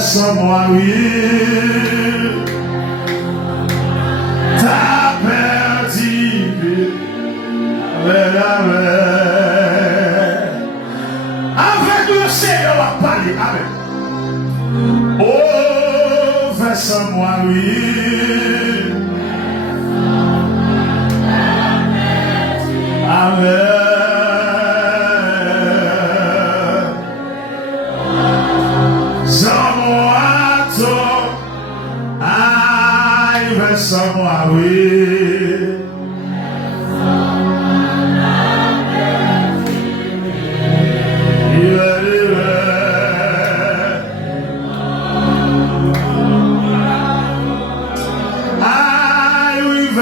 sans moi, oui. T'as perdu, avec le Seigneur, on va parler. Amen. Oh, fais sans moi, oui. Amen. Sans moi, toi, aïe, fais sans moi, oui.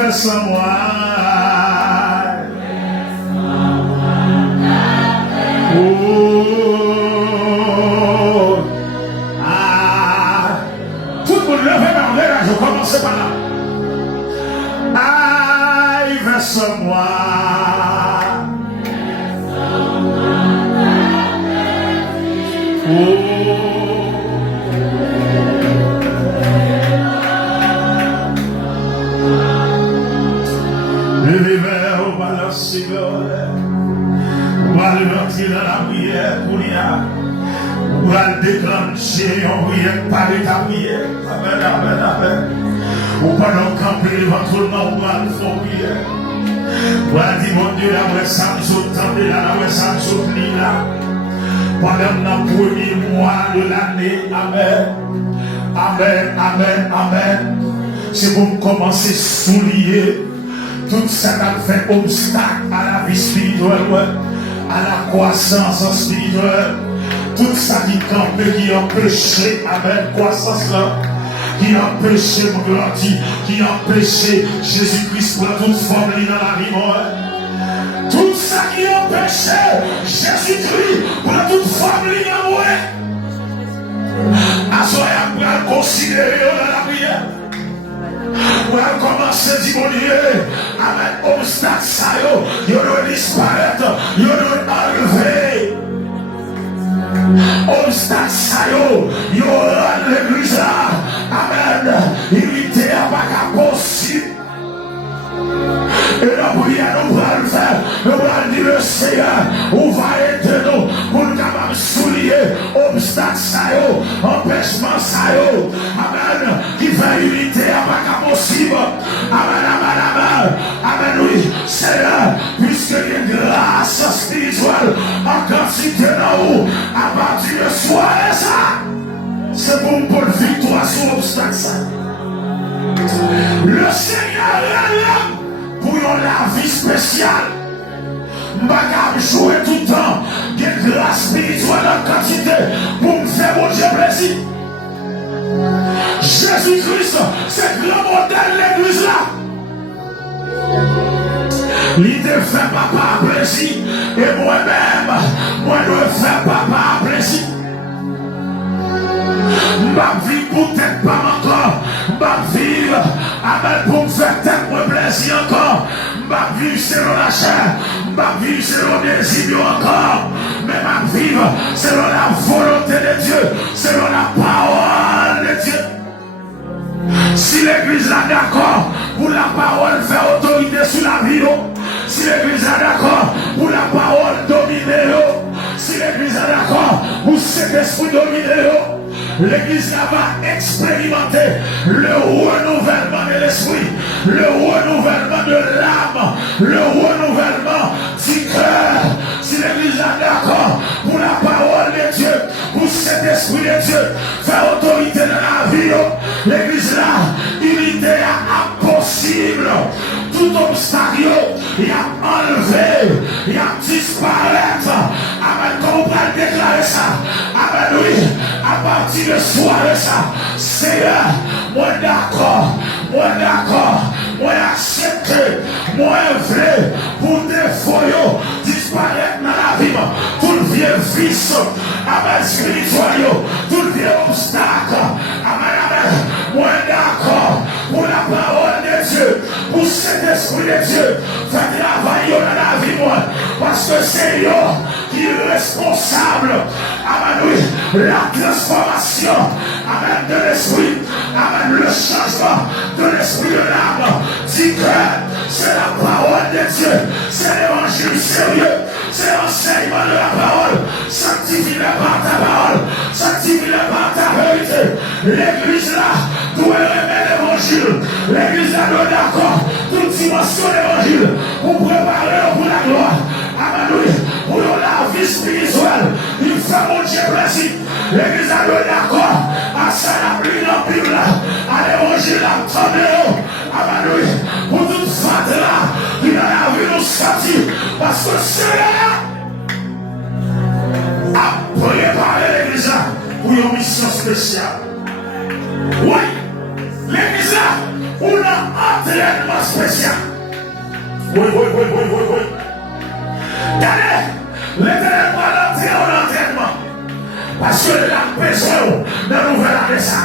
Sans moi, oh, ah, tout le monde levez ma main, je commence par là. Aïe, vers sans moi, oh. On va rentrer dans la prière pour on va déclencher en prière par ta prière. Amen, amen, amen. On va donc camper devant tout le monde, on va nous faire prière. On va dire, mon Dieu, la vraie sainte saute, la vraie sainte saute, là. Pendant le premier mois de l'année, amen. Amen, amen, amen. C'est pour commencer à souligner tout ça qui fait obstacle à la vie spirituelle, à la croissance spirituelle, tout ça qui campe, qui empêche avec croissance là, qui empêche mon grandir, qui empêche Jésus-Christ pour toute forme dans la vie, tout ça qui empêche Jésus-Christ pour toute forme dans la vie. À ce moment-là, on va considérer dans la prière. On va commencer à dire, mon Dieu, avec obstacle, ça, il doit disparaître, il doit enlever. Obstacle, ça, il doit l'église là. Amen. Il était à pas possible. Et la prière, nous allons le faire. Nous allons dire, le Seigneur, on va aider nous pour nous capables de souligner obstacle, ça, empêchement, ça, amen, qui fait unité à pas possible. Amen, amen, amen. Amen, oui, Seigneur, puisque il y a une grâce spirituelle en quantité dans nous, à partir de soirée, ça, c'est pour une bonne victoire sur l'obstacle, ça. Le Seigneur est là pour la vie spéciale. M'bagam jouer tout le temps, il y a une grâce spirituelle en quantité pour me faire mon Dieu plaisir. Jésus-Christ, c'est le modèle de l'église là. L'idée fait papa plaisir et moi-même, moi je fais papa plaisir. Ma vie pour tête pas encore, ma vie amen pour me faire tête moi plaisir encore. Ma vie selon la chair, ma vie selon les désir encore, mais ma vie selon la volonté de Dieu, selon la parole de Dieu. Si l'église est d'accord pour la parole faire autorité sur la vie, si l'église est d'accord pour la parole dominer, si l'église est d'accord pour cet esprit dominer, l'église va expérimenter le renouvellement de l'esprit, le renouvellement de l'âme, le renouvellement du cœur. Si l'église est d'accord pour la parole de Dieu, pour cet esprit de Dieu, faire autorité dans la vie, l'église là, unité impossible. Tout obstacle, il a enlevé, il a disparaître. Amen, comment on va déclarer ça? Amen, oui, à partir de soirée ça, Seigneur, moi d'accord, moi accepté, moi vrai, pour des foyaux disparaître dans la vie, tout le vieux vice, amen, spirituel, tout le vieux obstacle, amen, amen, moi d'accord, pour la parole de Dieu, pour cet esprit de Dieu, fait travailler dans la vie, moi, parce que c'est eux qui est responsable, amen, oui, la transformation, amen, de l'esprit, amen, le changement de l'esprit de l'âme, dit que c'est la parole de Dieu, c'est l'évangile sérieux, c'est l'enseignement de la parole, sanctifie-la par ta parole, sanctifie-la par ta vérité. L'église là doit aimer l'évangile, l'église là doit d'accord, toute dimension de l'évangile, pour préparer pour la gloire, amen, oui, pour la vie spirituelle, il fait mon Dieu plaisir, l'église là doit d'accord, à ça la pluie l'empire là, à l'évangile là, amen, oui, pour toute fête là, il a la vie nous sortir, parce que c'est là, à préparer l'église là, pour une mission spéciale. Oui, l'église là, on a un entraînement spécial. Oui. Regardez, l'éternel va l'entrer en entraînement. Parce que la besoin de nouvelle année ça.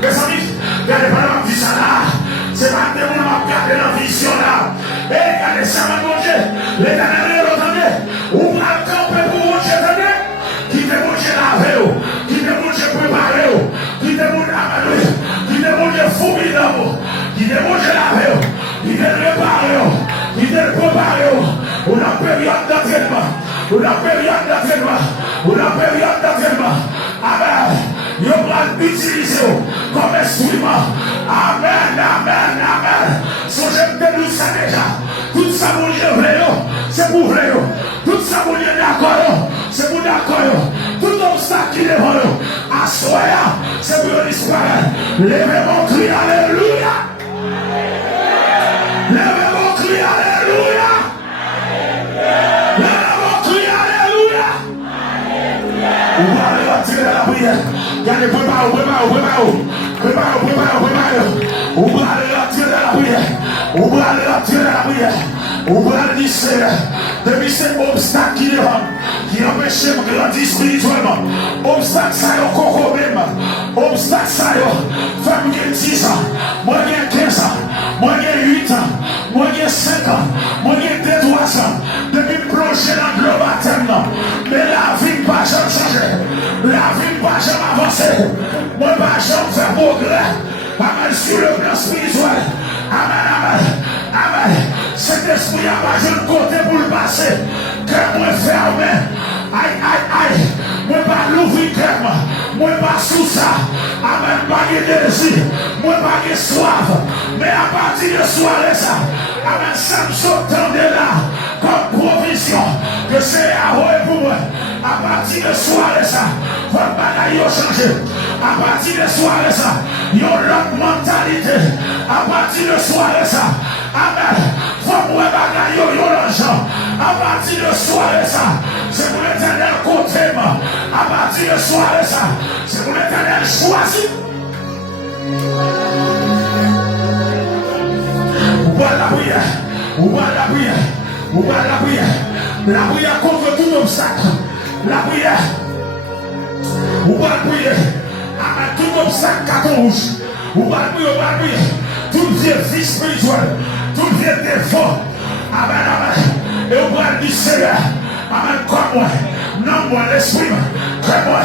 Mes amis, regardez pas la vie ça là. C'est pas des gens qui regardent la vision là. Et regardez ça, mon Dieu. L'éternel est entendu. Ou va camper pour mon Dieu, qui te mon Dieu laver, qui te mon Dieu préparer, qui te mon Dieu amadouer, qui te mon Dieu fourmiller d'amour, qui te mon Dieu laver, qui te préparer, qui te préparer. On a période d'entraînement, on a période d'entraînement, on a période d'entraînement. Amen. Il va l'utiliser comme instrument. Amen. Songez de nous ça déjà. Tout ça vous Dieu c'est pour vous. Tout ça vous Dieu d'accord, c'est pour d'accord. Tout obstacle qui est devant nous, assoya, c'est pour l'histoire. Levez mon cri, alléluia. Levez mon cri, alléluia. Levez mon cri, alléluia. On va aller retirer la prière. Regardez, préparez-vous. On va aller retirer la prière. On va aller retirer la prière. On va aller dire, depuis cet obstacle qui est devant, qui empêche de grandir spirituellement, obstacle ça y est encore même, obstacle ça y est, femme qui a 10 ans, moi qui a 15 ans, moi qui a 8 ans, moi qui a 5 ans, moi qui a 2-3 ans, depuis plonger dans le baptême, mais la vie ne va jamais changer, la vie ne va jamais avancer, moi ne vais jamais faire progrès, amen, sur le plan spirituel, amen. Cet esprit a pas de côté pour le passer. Cœur moins fermé. Aïe. Moi pas l'ouvrir cœur. Moi pas sous ça. Amen. Pas de désir. Moi pas de soif. Mais à partir de soirée ça. Amen. Ça me saute là. Comme provision. Que c'est à pour moi. À partir de soirée ça. Votre bagaille a changé. À partir de soirée ça. Il y a l'autre mentalité. À partir de soirée ça. Amen. Faut moi bagaille yo l'argent. À partir de soirée ça. C'est pour l'éternel côté. À partir de soirée ça. C'est pour l'éternel choisi. Vous voyez la prière. Vous voyez la prière. Vous voyez la prière. La prière contre tout obstacle. La prière. Vous voyez la prière. Avec tout obstacle carton rouge. Vous voyez la prière. Toute vie spirituelle. Toute vie défaut. Amen. Et vous voyez le Seigneur. Amen. Comme moi. Non, moi, l'esprit. Comme moi.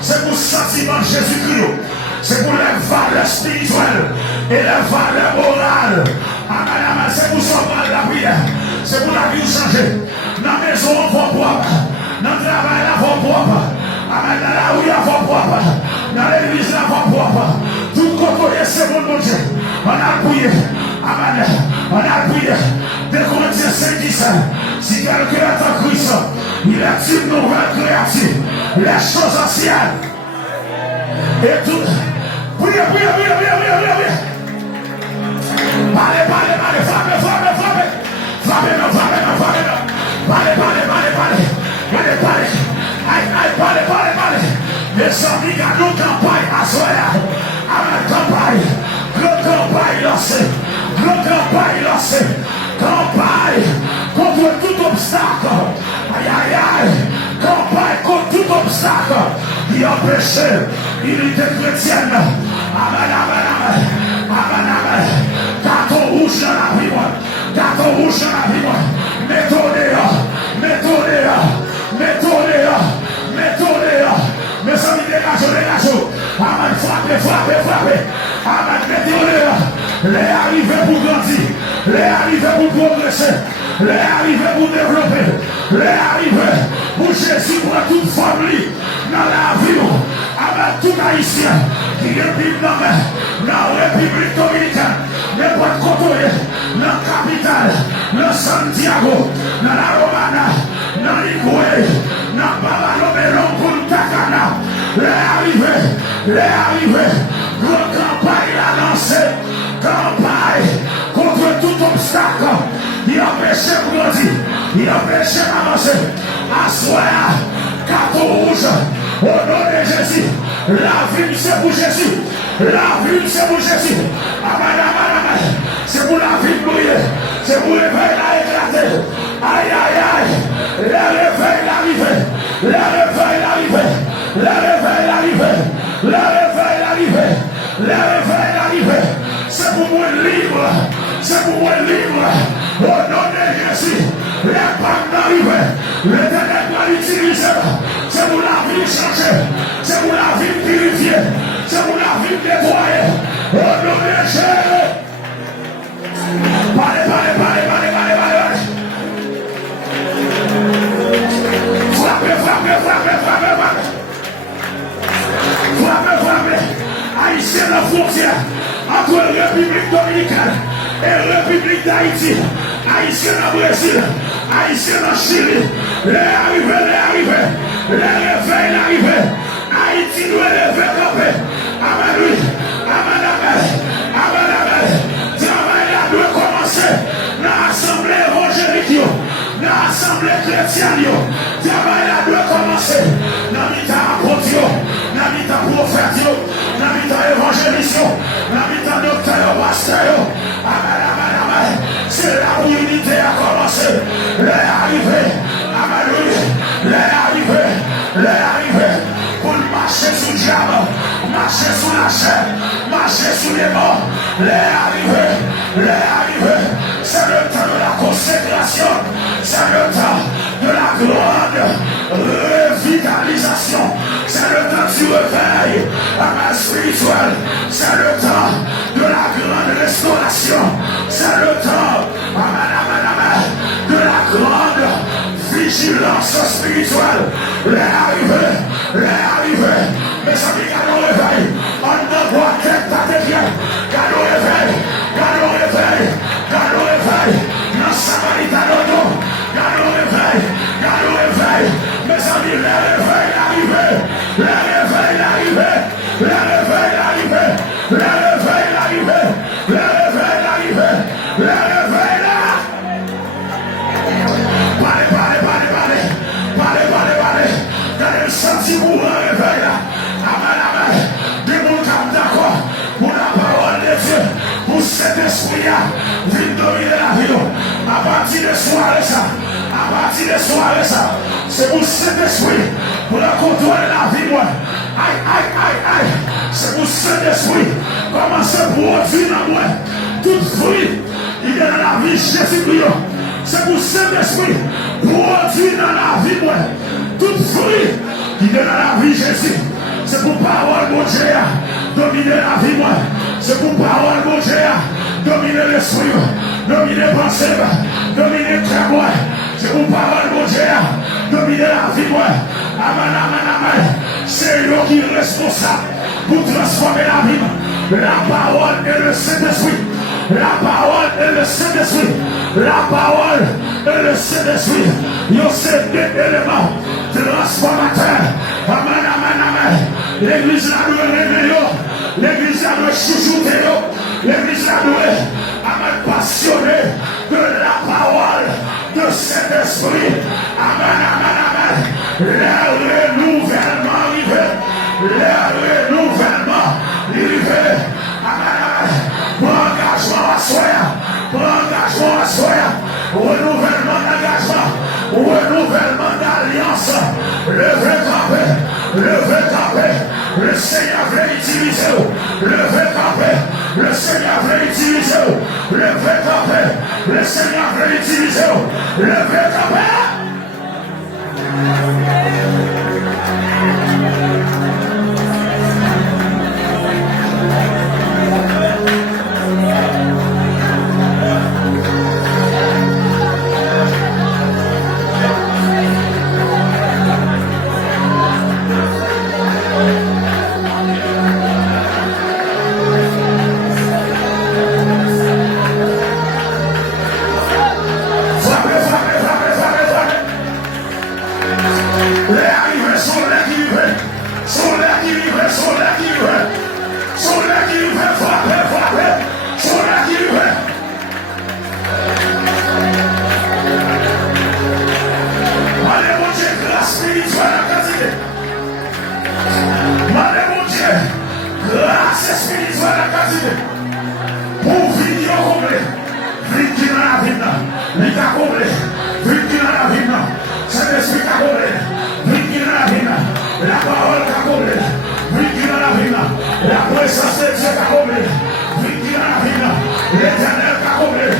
C'est pour sentiment Jésus-Christ. C'est pour les valeurs spirituelles et les valeurs morales. Amen. C'est pour sauver la prière. C'est pour la vie changer. Dans la maison, on va propre. Dans le travail, on va propre. Amen. Dans la rue, on va propre. Dans l'église, on va propre. Tout côté, c'est mon Dieu. On a prié. Amen. On a prié. Dès qu'on dit 5-10, si quelqu'un est en Christ, il est une nouvelle créature. Les choses anciennes. Et tout. Priez. Parlez. Parlez. Les amis, nous campagne à soi. Amen, campagne. Campagne lancée. Campagne contre tout obstacle. Aïe. Campagne contre tout obstacle. Il empêche l'unité chrétienne. Amen. Carton rouge dans la vie. Carton rouge dans la vie. Méthode. Amen, frappez. Amen, mettez-le. Les arrivés pour grandir. Les arrivés pour progresser. Les arrivés pour développer. Les arrivés pour Jésus pour toute famille. Dans la vie. Amen, tout haïtien qui est vivre dans la République dominicaine. Mais pas de côté. Dans la capitale. Dans Santiago. Dans la Romana. Dans l'Igoué. Dans Babalobelon pour Takana. Les arrivés, grande campagne à lancer, campagne contre tout obstacle, il empêche de grandir, il empêche d'avancer, assoir, carton rouge, au nom de Jésus, la vie c'est pour Jésus, la vie c'est pour Jésus, c'est pour la vie briller, c'est pour le réveil à éclater, aïe, le réveil arrivé, le réveil arrivé. Le réveil arrivé. C'est pour moi libre. C'est pour moi libre. Au nom de Jésus. Les femmes arrivent. L'Éternel doit l'utiliser. C'est pour la vie changer. C'est pour la vie purifier. C'est pour la vie nettoyer. Au nom de Jésus. Parlez. Frappez. Haïtien la frontière entre la République dominicaine et la République d'Haïti. Haïtien au Brésil. Haïtien au Chili. Les arrivés. Les réveils. Haïti doit lever camper. Amen. Travail doit commencer dans l'assemblée évangélique. Dans l'assemblée chrétienne. Travail doit commencer dans l'état apôtre, dans l'état prophète, dans l'état évangéliste, dans l'état docteur, pasteur. Amen. C'est là où l'unité a commencé. Les arrivés. Amen. Les arrivés. Pour marcher sous le diable, marcher sous la chair, marcher sous les morts. Les arrivés. C'est le temps de la consécration. C'est le temps de la grande revitalisation. C'est le temps du réveil à ma spirituelle. C'est le temps de la grande restauration. C'est le temps, de la grande vigilance spirituelle. Les arrivés. Mes amis, gardons le réveil. On ne voit tête à tes pieds. Gardons le réveil. Non, ça va y gardons. Gardons le réveil. Mes amis, le réveil arrivé. Parlez. Gardez le sentiment pour un réveil là. Amen. Des gens qui d'accord pour la parole de Dieu, pour cet esprit-là, vient dominer la vie. À partir de soirée ça, c'est pour cet esprit, pour la contrôler la vie. Aïe. C'est pour cet esprit, commencer à produire dans moi. Tout fruit, il est dans la vie Jésus-Christ. C'est pour cet esprit, produire dans la vie moi. Tout fruit, il est dans la vie Jésus. C'est pour parole mon Dieu, dominer la vie moi. C'est pour parole mon Dieu, dominer l'esprit, dominer la pensée, dominer le cœur moi. C'est pour parole mon Dieu, dominer la vie moi. Amen. C'est lui qui est responsable pour transformer la vie. La parole et le Saint-Esprit. La parole et le Saint-Esprit. Ils ont ces deux éléments transformateurs. Amen. L'église là doit réveiller. L'église là doit chouchouter. L'église là doit passionner de la parole de cet esprit. Amen. Le renouvellement arrivé. Amen. Bon engagement à soi. Renouvellement d'engagement. Renouvellement d'alliance. Levez camper. Le Seigneur veut utiliser. Levez camper. Le Seigneur veut utiliser. Levez camper. Le Seigneur veut utiliser. Levez camper. Les arrivés sont les qui livrent. Sont les qui livrent. Sont les qui livrent. Sont les qui livrent. Frappez, frappez. Sont les qui livrent. Allez, mon Dieu, grâce spirituelle à quantité. Allez, mon Dieu, grâce spirituelle à quantité. Pour vivre complet. Vivre qui dans la vie, l'état complet. Vivre qui dans la vie, cet esprit qui complet. Vivre qui dans la vie, la parole qui complet. Vivre qui dans la vie, la présence de Dieu qui complet. Vivre qui dans la vie, l'éternel qui complet.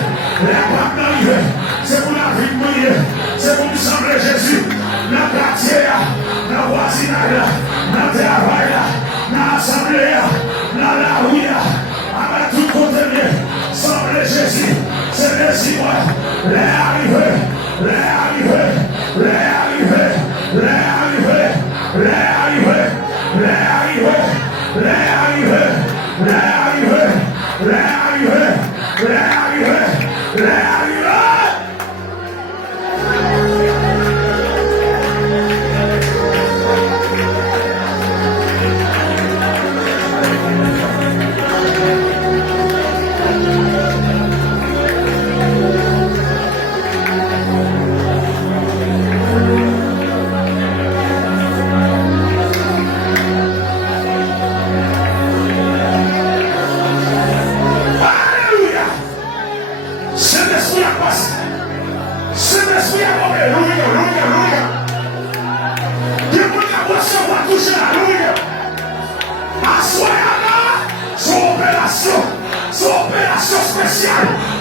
La part d'arriver, c'est pour la vie de mourir. C'est pour nous sembler Jésus. Dans le quartier, dans le voisinage, dans le travail, dans l'assemblée, dans la rue, avec tout côté, sembler Jésus. C'est le Seigneur. Les arrivés, les arrivés, les arrivés, les arrivés, les arrivés, les arrivés, les arrivés, les arrivés, les arrivés, les arrivés, les arrivés.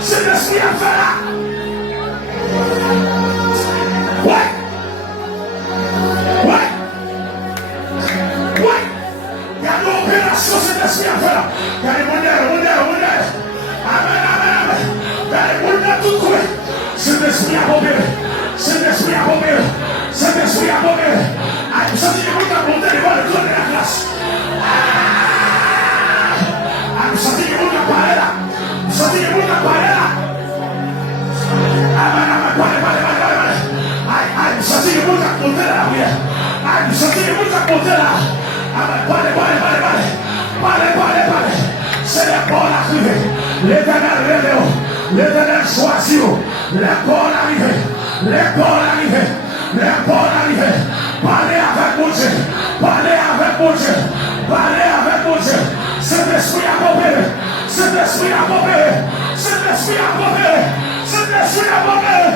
C'est l'esprit à faire là. Ouais. Ouais. Ouais. Il y a une opération, c'est l'esprit à faire là. Il y a des modèles. Amen. Il y a des modèles tout trouvé. C'est l'esprit à opérer. C'est l'esprit à opérer. C'est l'esprit à opérer. Vous sentez que vous avez monté devant le trône de la grâce. Vous sentez que vous avez parlé là. Vous sentez que vous avez parlé là. Vous sentez que vous avez monté là. Vous sentez que vous avez monté là. Parlez. C'est les bords arrivés. L'éternel réveille. L'éternel choisit. Les bords arrivés. Les bords arrivés. Les bords arrivés. Parlez avec mon Dieu. Parlez avec mon Dieu. Parlez avec mon Dieu. Cet esprit a opéré. Cet esprit a opéré. Cet esprit a opéré. Cet esprit a opéré.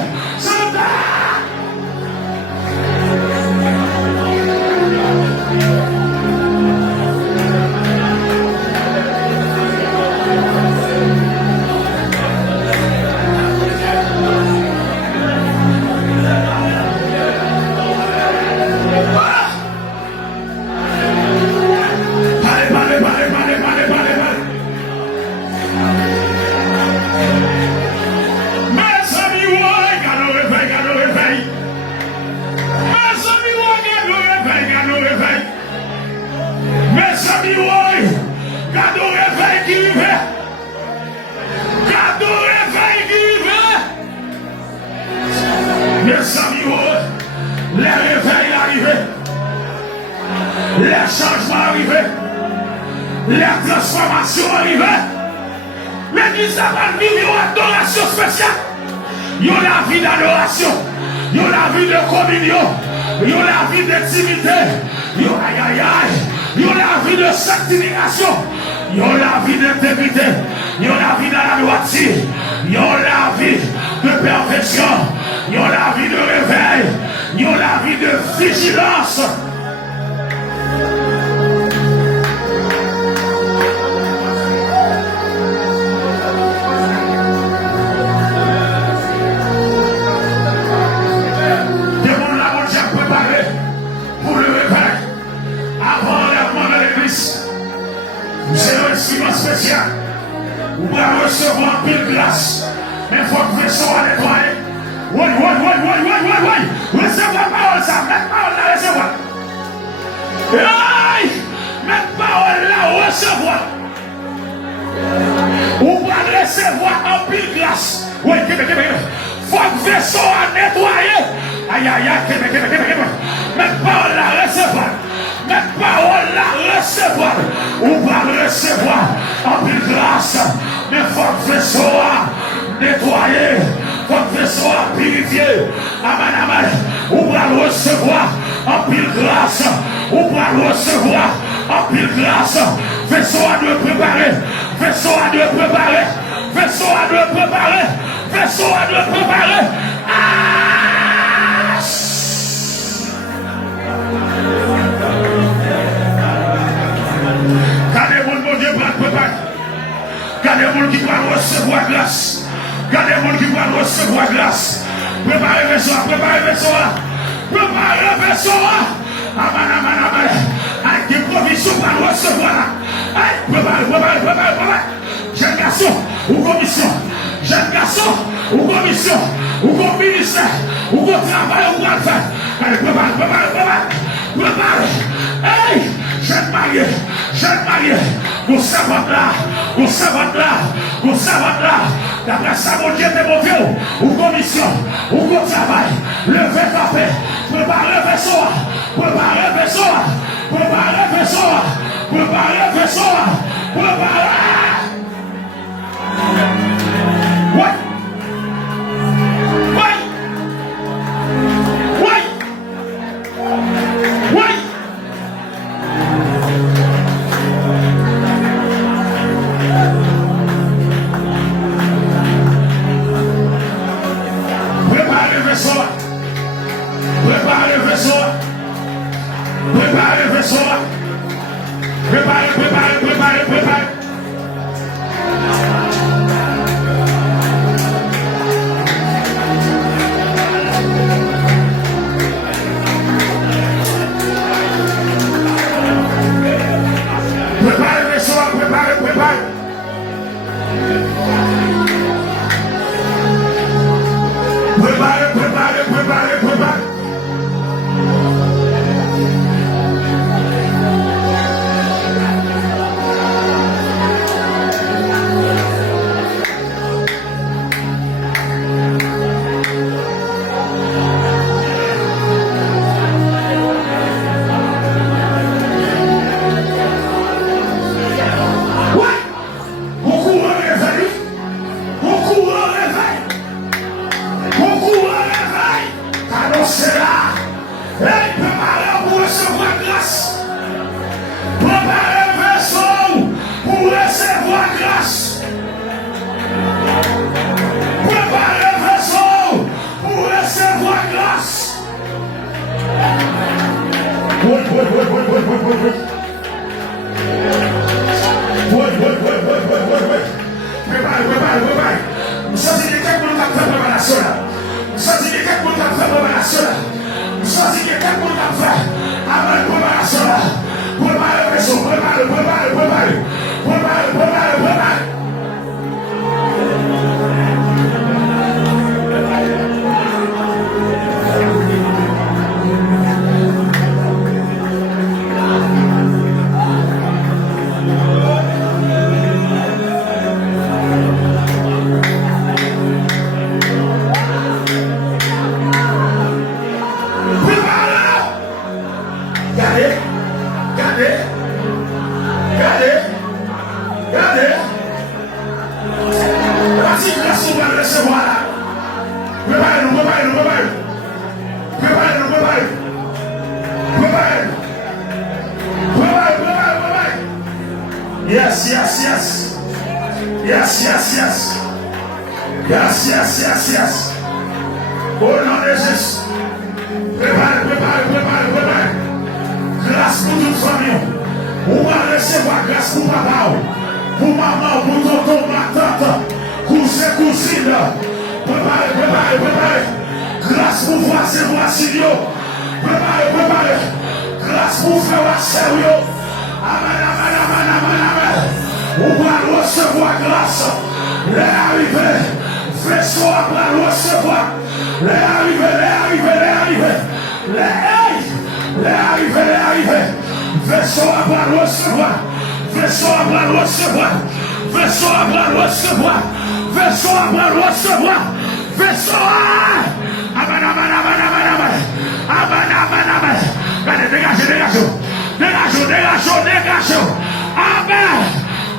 Les changements arrivés, les transformations arrivées. L'église a vivre une adoration spéciale. Il y a la vie d'adoration, il y a la vie de communion, il y a la vie d'intimité, il y a la vie de sanctification, il y a la vie d'intégrité, il y a la vie de la droiture, il y a la vie de perfection, il y a la vie de réveil, il y a la vie de vigilance. Spécial, vous pouvez recevoir pile glace, mais il faut que vous soyez nettoyé. Oui. Recevez la parole, ça, mettre parole là, recevoir. Mettre parole là, recevoir. Vous pouvez recevoir un pile glace. Oui, faut que vous soyez nettoyé. Aïe, mettre vaisseau nettoyer, votre vaisseau purifier. Amen, amen. Ou pour recevoir en pile grâce. Ou pour recevoir en pile grâce. Vaisseau à Dieu préparé. Vaisseau à Dieu préparé. Vaisseau à Dieu préparé. Vaisseau à Dieu préparé. Gardez-vous, mon Dieu, pour préparer. Gardez-vous qui va recevoir grâce. Gardez-vous qui va recevoir grâce. Préparez le vaisseau, préparez le vaisseau. Préparez le vaisseau. Amen, amen, amen. Avec des provisions pour recevoir. Préparez. Jeune garçon, ou commission. Jeune garçon, ou commission. Ou comme ministère. Ou comme travail, ou comme faire. Allez, préparez. Hey, jeune marié. Vous savez là. D'après ça, mon Dieu, t'es mon Dieu. Ou commission, ou comme travail. Levez café. Préparez le vaisseau. Préparez. Yes. Au nom de Jésus. Préparez. Grâce pour toute famille. Vous allez recevoir grâce pour papa, pour maman, pour tonton, ma tante, cousine. Préparez. Grâce pour voisin. Préparez. Grâce pour frère sérieux. Amen. Vous allez recevoir grâce. Les arrivés. Vaisseau à recevoir. Les arrivés. Vaisseau à recevoir. Amen.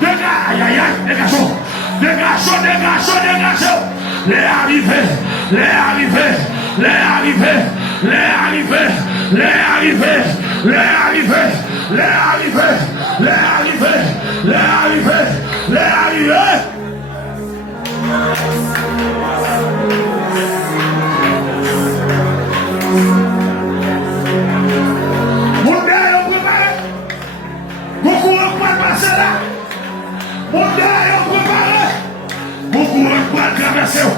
Dégagez. Amen. Dégagez. Dégagez, dégagez, dégagez. Les arrivées, les arrivées, les arrivées, les arrivées, les arrivées, les arrivées, les arrivées, les arrivées, les arrivées, les arrivées. Mon Dieu, préparé. Beaucoup de points passés là. Mon Dieu, préparé. Beaucoup de points traversés.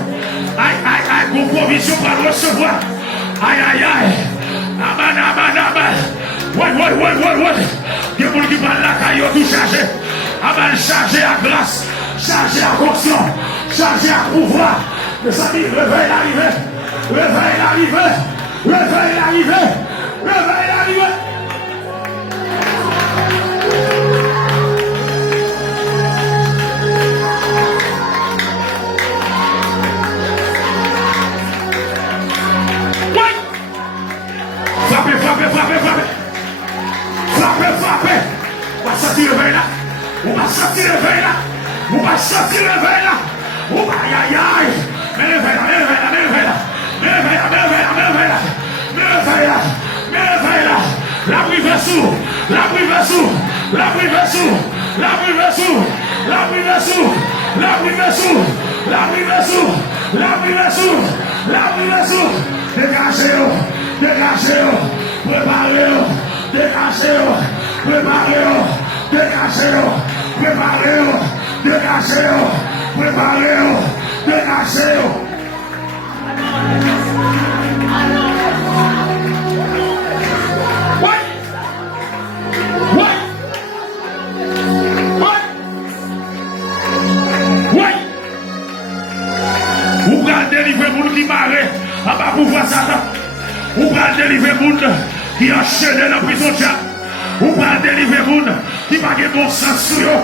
Aïe, aïe, aïe, vos provisions pour recevoir. Aïe, aïe, aïe. Amen, amen, amen. Ouais. Il y a des gens qui parlent là, qui ont tout chargé. Amen, chargé à grâce, chargé à conscience, chargé à pouvoir. Mes amis, réveille l'arrivée. Réveille l'arrivée. Réveille l'arrivée. Réveille l'arrivée. Frappez. On va sortir le veille là. On va sortir le veille là. On va sortir le veille là. On va aïe aïe aïe. Mais le veille là. La pluie va sous. La pluie va sous. La pluie va sous. La pluie va sous. La pluie va sous. La pluie va sous. La pluie va sous. La pluie va sous. La pluie va sous. Dégagez-vous. Dégagez-vous. Préparez-vous. Dégagez-vous. Préparez-vous. Dégagez-vous. Préparez-vous. Dégagez-vous. Préparez-vous. Dégagez-vous. Vous pouvez délivrer le monde qui marre à bas pouvoir Satan. Vous pouvez délivrer le monde qui est enchaîné dans la prison de Dieu. Vous pouvez délivrer le monde qui n'a pas de bon sens sur eux.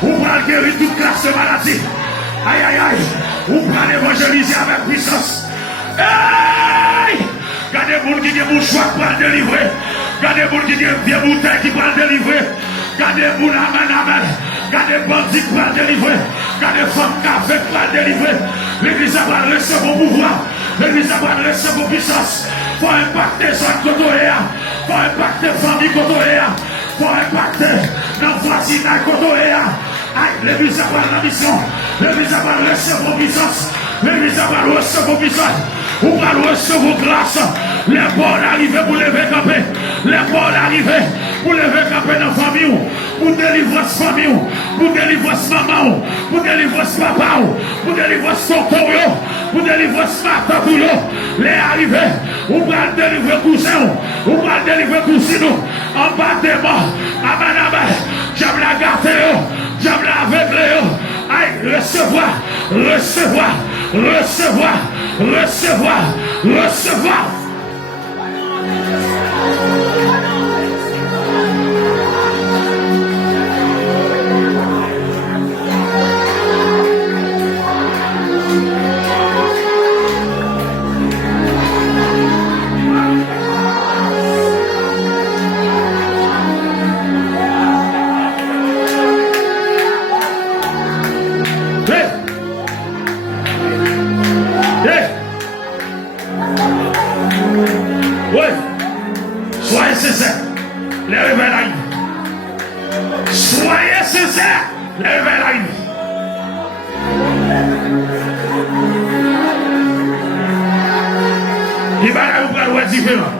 Vous pouvez guérir toute classe de maladie. Aïe aïe aïe. Vous pouvez évangéliser avec puissance. Hey! Gardez le monde qui est mouchoir pour le délivrer. Gardez le monde qui est vieux bouteille qui va le délivrer. Gardez le monde amen. Gardez les bandits pour le délivrer. Gardez les femmes café pour le délivrer. L'église va recevoir vos pouvoirs. L'église va recevoir vos puissances. Faut impacter son côté. Faut impacter famille côté. Faut impacter dans le voisinage côté. L'église va la mission. L'église va recevoir vos puissances. L'église va recevoir vos puissances. Vous allez recevoir vos grâces. Les bonnes arrivées pour lever camper. Les bonnes arrivées pour lever camper dans la famille. Pour délivrer ce famille. Pour délivrer ce maman. Pour délivrer ce papa. Pour délivrer ce tonton. Pour délivrer ce matin. Les arrivées. Vous allez délivrer cousin. Vous allez délivrer cousine. En bas des morts. Amen. J'aime la garder. J'aime la aveugler. Aïe, recevoir. Soyez sincères, les réveils arrivent. Soyez sincères, les réveils arrivent. Il va vous être différent.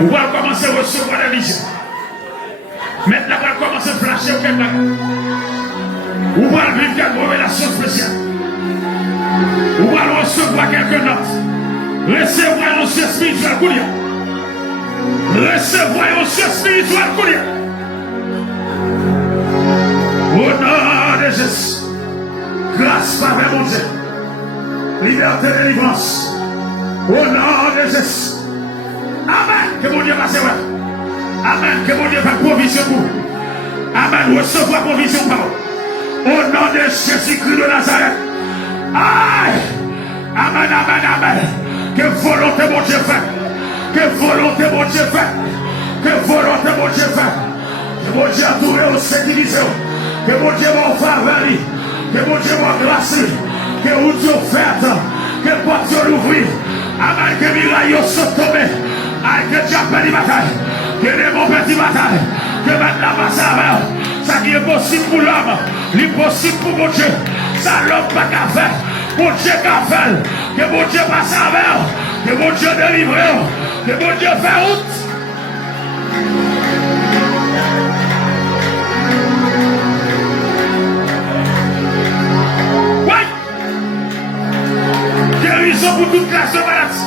Vous allez commencer à recevoir la vision. Maintenant, vous allez commencer à flasher au quelqu'un. Vous allez vivre quelque révélation spéciale. Vous allez recevoir quelques notes. Recevoir l'ancien spirituel couillon. Recevoir l'ancien spirituel couillon. Au nom de Jésus. Grâce par mon Dieu. Liberté et délivrance. Au nom de Jésus. Amen. Que mon Dieu passe. Amen. Que mon Dieu fasse provision pour vous. Amen. Recevoir provision par vous. Au nom de Jésus-Christ de Nazareth. Aïe. Amen. Que volonté mon Dieu fait. Que volonté mon Dieu fait. Que volonté mon Dieu fait. Que mon Dieu entouré au sécurisé. Que mon Dieu m'en faveur. Que mon Dieu m'a glacé. Que route offerte. Que porte l'ouvrir. Amen. Que miraille sont tombés. Que tu appelles les batailles. Que les bons petits batailles. Que maintenant passe avec. Ça qui est possible pour l'homme. L'impossible pour mon Dieu. Ça l'homme pas qu'à faire. Mon Dieu qu'à faire. Que mon Dieu passe avec. Que mon Dieu délivre. Que mon Dieu fait route. Guérison pour toute classe de maladie.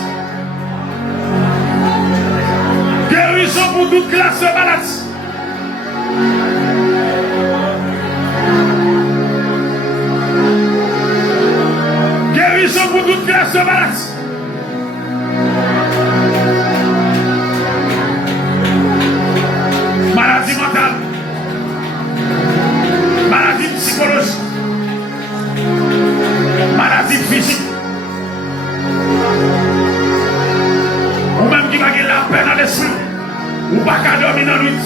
Guérison pour toute classe de maladie. Guérison pour toute classe de maladie. Maladie mentale. Maladie psychologique. Maladie physique. Ou même qui va gagner la paix dans l'esprit. Ou pas qu'à dormir dans la nuit.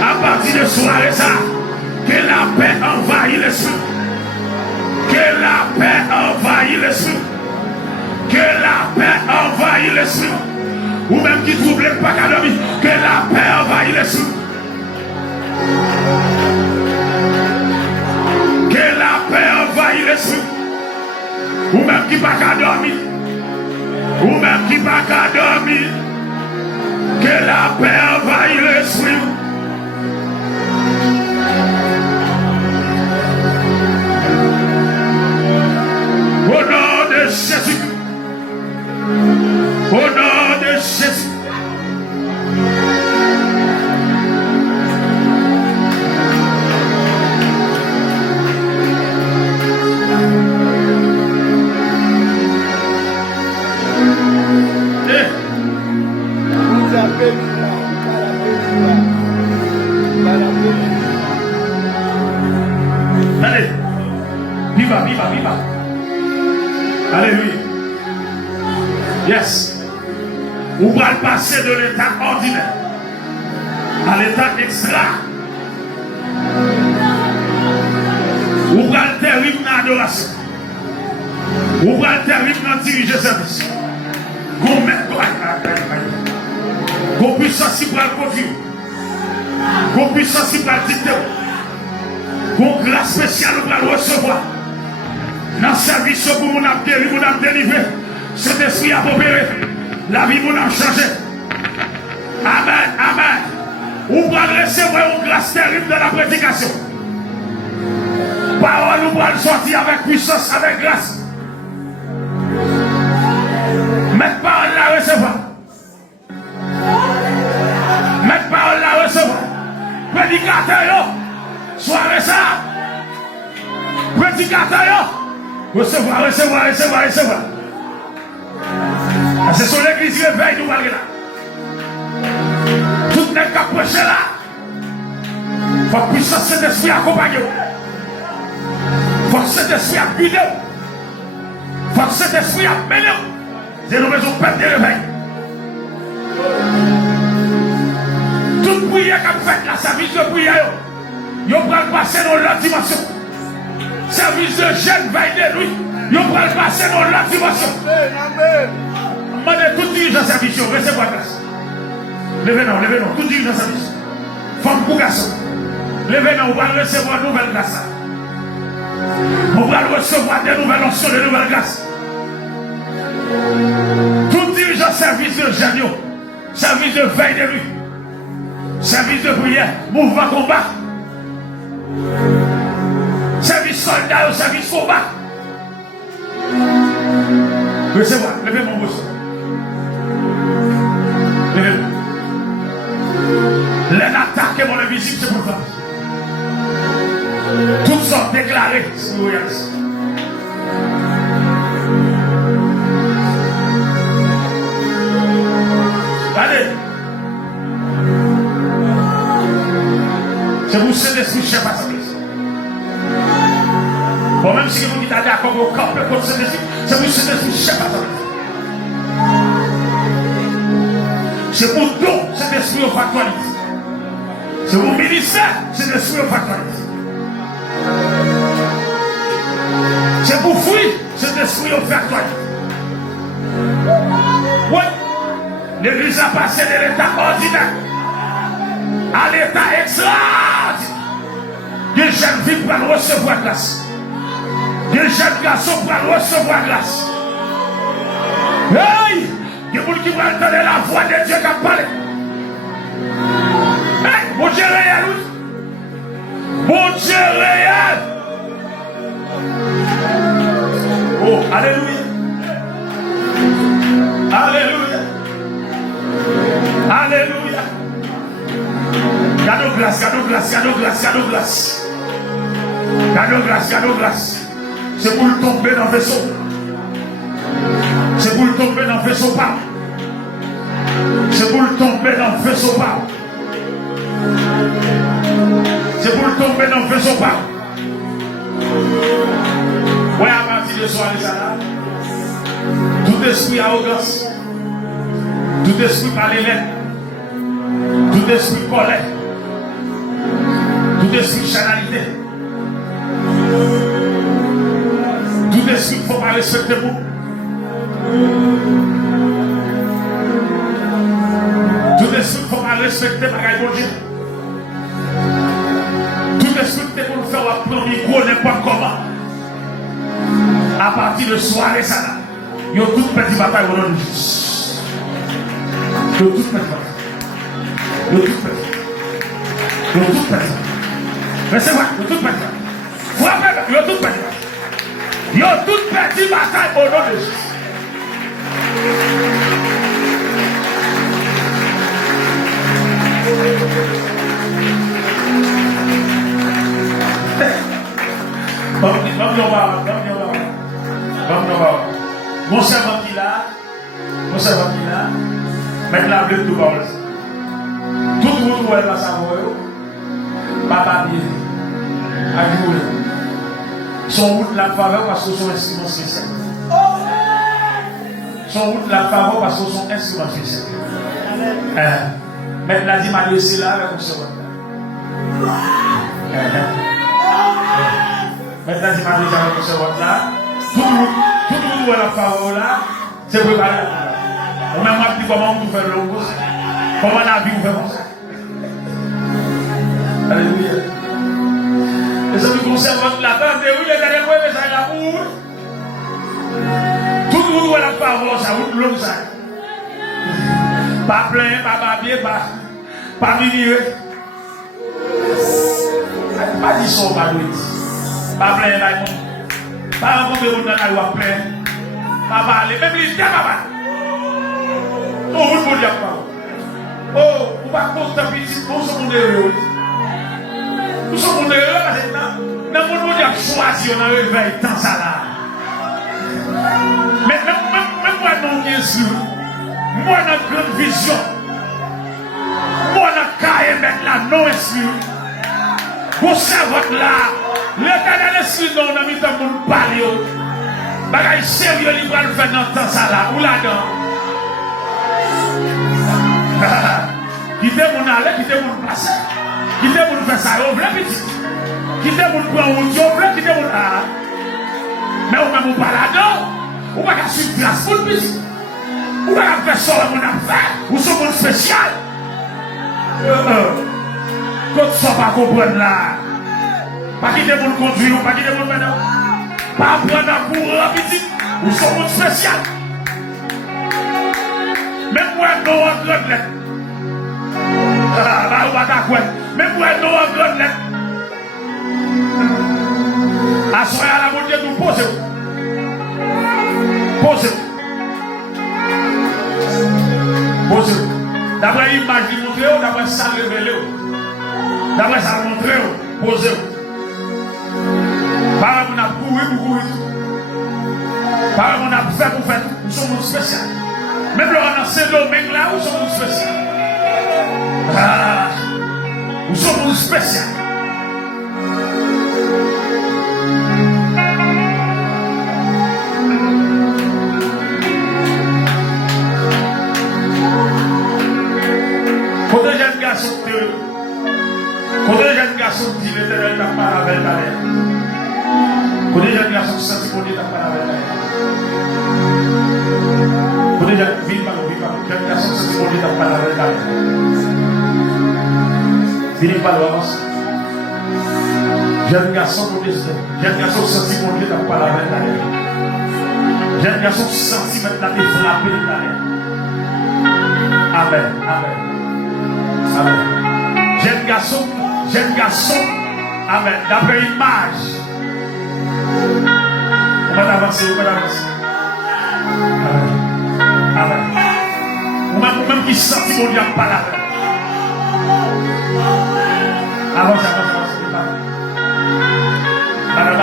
À partir de soirée ça, que la paix envahit l'esprit. Que la paix envahit l'esprit. Que la paix envahit l'esprit. Ou même qui trouble pas qu'à dormir. Que la paix envahit l'esprit. Que la paix envahit l'esprit. Ou même qui pas qu'à dormir. Ou même qui pas qu'à dormir. Que la paix envahit l'esprit. Au nom de Jésus. Au nom de Jésus. Allez, viva, viva, viva. Alléluia. Yes. On va passer de l'état ordinaire à l'état extra. On va le terrible dans l'adoration. On va le terrible dans le diriger service. Qu'on puisse aussi pour le conduire. Qu'on puisse aussi pour le dicter. Qu'on grâce spéciale pour le recevoir. Dans le service pour mon âme guéri, mon âme délivré. Cet esprit a opéré. La vie mon âme changé. Amen, amen. On va recevoir une grâce terrible de la prédication. Parole, nous va sortir avec puissance, avec grâce. Mettre parole la recevoir. Mettre parole la recevoir. Prédicateur, soirée ça. Prédicateur, recevoir, recevoir, recevoir, recevoir. C'est sur l'église réveil nous malgré là. Tout n'est qu'à prêcher là. Faut que puissance cet esprit accompagne. Faut que cet esprit a guidé. Faut que cet esprit a mené. C'est nous raisons perdre des réveils. Toute prière qu'on fait là, service de prière, ils vont passer dans l'autre dimension. Service de jeûne, veille de nuit, ils vont passer dans l'autre dimension. Amen. Demandez tout dirigeant service, recevez grâce. Levez-nous, levez-nous, tout dirigeant service. Femme pour garçon. Levez-nous, on va recevoir de nouvelles grâces. On va recevoir de nouvelles notions, de nouvelles grâces. Tout dirigeant service de jeûne, service de veille de nuit, service de prière, mouvement combat, service soldat, service combat. Recevez-moi, levez mon bouche. Levez-moi. L'attaque est mon invisible, c'est pour toi. Toutes sortes déclarées. Allez. C'est vous, c'est l'esprit chef à sa place. Bon, même si vous dites à d'accord au corps, le corps, c'est l'esprit, c'est vous, c'est l'esprit chef à sa place. C'est pour tout cet esprit au factualiste. C'est pour ministère, c'est l'esprit au factualiste. C'est pour fuir cet esprit au faire toi. Oui. L'église a passé de l'état ordinaire à l'état extraordinaire. Des jeunes filles pour recevoir grâce. Des jeunes garçons pour recevoir grâce. Hey! Il y a des gens qui vont entendre la voix de Dieu qui a parlé. Hey! Mon Dieu réel, oui. Mon Dieu réel. Oh, alléluia. Alléluia. Alléluia. Cadeau grâce, cadeau grâce, cadeau grâce, cadeau grâce. Cadeau grâce, cadeau grâce. C'est pour le tomber dans le vaisseau. C'est pour le tomber dans le vaisseau pas. C'est pour le tomber dans le vaisseau pas. C'est pour le tomber dans le vaisseau pas. Ouais, à partir de soirée, ça là. Tout esprit arrogance. Tout esprit parallèle. Tout esprit colère. Tout esprit chanalité. Tout esprit qu'il ne faut pas respecter vous. Tout esprit qu'il ne faut pas respecter bagaille bon Dieu. Tout esprit que tu peux faire apprendre micro n'importe comment. À partir de soirée, ça là. Il y a toute petite bataille au nom de Jésus. Il y a toute petite bataille. Il y a toute petite. Il y a toute petite. Mais c'est vrai, il y a toute petite. Frappez, il y a toute petite. Il y a toute petite bataille au nom de Jésus. Mon servant qui là, maintenant le tout bon. Tout le monde va savoir, papa bien, à jouer. Son route la faveur parce que son instrument spécial. Son route la faveur parce que son instrument spécial. Maintenant, dit m'a laissé là avec mon servant. Maintenant, dit m'a laissé avec mon servant là. Tout le monde voit la parole là, c'est préparé. On m'a dit comment on fait le logo. Comment la vie vous fait comme ça. Alléluia. Les amis conservateurs là, oui, les derniers mois, mais ça y a pour. Tout le monde voit la parole, ça vous l'homme ça. Pas plein, pas babier, pas minier. Pas dit son, pas doué. Pas plein, pas bon. Pas rencontrer mon dans la loi plein. Pas parler, même les gars, pas parler. Oh, vous ne pouvez pas. Oh, vous ne pouvez pas petit, nous sommes heureux. Nous sommes heureux parce que dans le monde, on a choisi, on a réveillé tant ça là. Mais même moi, non, bien sûr. Moi, notre grande vision. Moi, notre carrière maintenant, non, esprit. Vous savez là. L'éternel esprit non, on a mis dans mon palio. Bagaille sérieux, il va le faire dans le temps ça là. Où là-dedans? Quittez mon aller, quittez mon place. Quittez mon faire ça, on veut petit. Quittez mon prendre mon Dieu, on veut quitter mon art. Mais on même pas là-dedans. On va pas suivre place pour le petit. On va pas faire ça mon affaire. Ou son monde spécial. Quand tu ne pas comprendre là. Pas quitter mon conduire, pas quitter mon maintenant. Pas prendre un courant petit. Ou son monde spécial. Même moi, non, en grande lettre. Là, on va t'accorder. Même moi, non, en grande lettre. Assoyez à la montée, nous posez. Posez. Posez. D'après l'image qui montre, d'après ça révélé. D'après ça montre, posez. Par exemple, on a couru pour courir. Par exemple, on a fait pour faire. Nous sommes spécial. Même là, dans ce domaine là, nous sommes spécial. Nous sommes spécial. Quand les jeunes garçons disent l'éternel n'a pas avec la Pour les jeunes garçons qui sont sentis pour les gens avec elle. Pour les jeunes garçons qui sont sentis pour les gens avec elle. Philippe Palouas. Jeune garçon pour les jeunes garçons qui sont sentis pour les gens avec elle. Jeune garçon qui sont sentis maintenant les frapper derrière. Amen. Amen. Amen. Jeune garçon. Amen. D'après l'image. On va avancer. Amen. Amen. Ou même qui sentit mon Dieu pas là. Avance. Madame,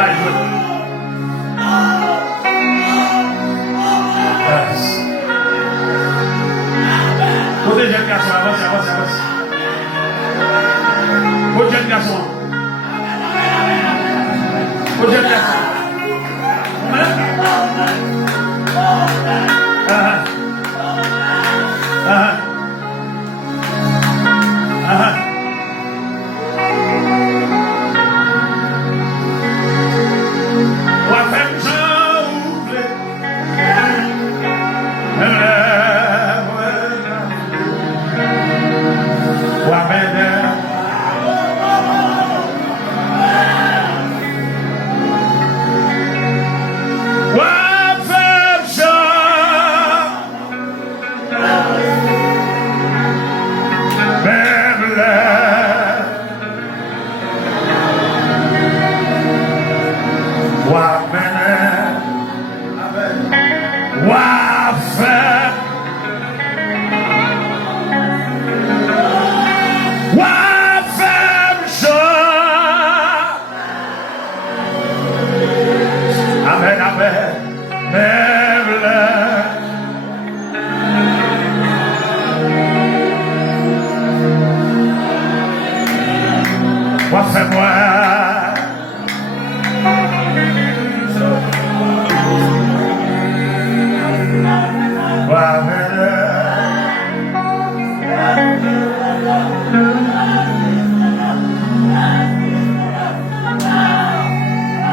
côté jeune garçon, avance. Côté jeune garçon.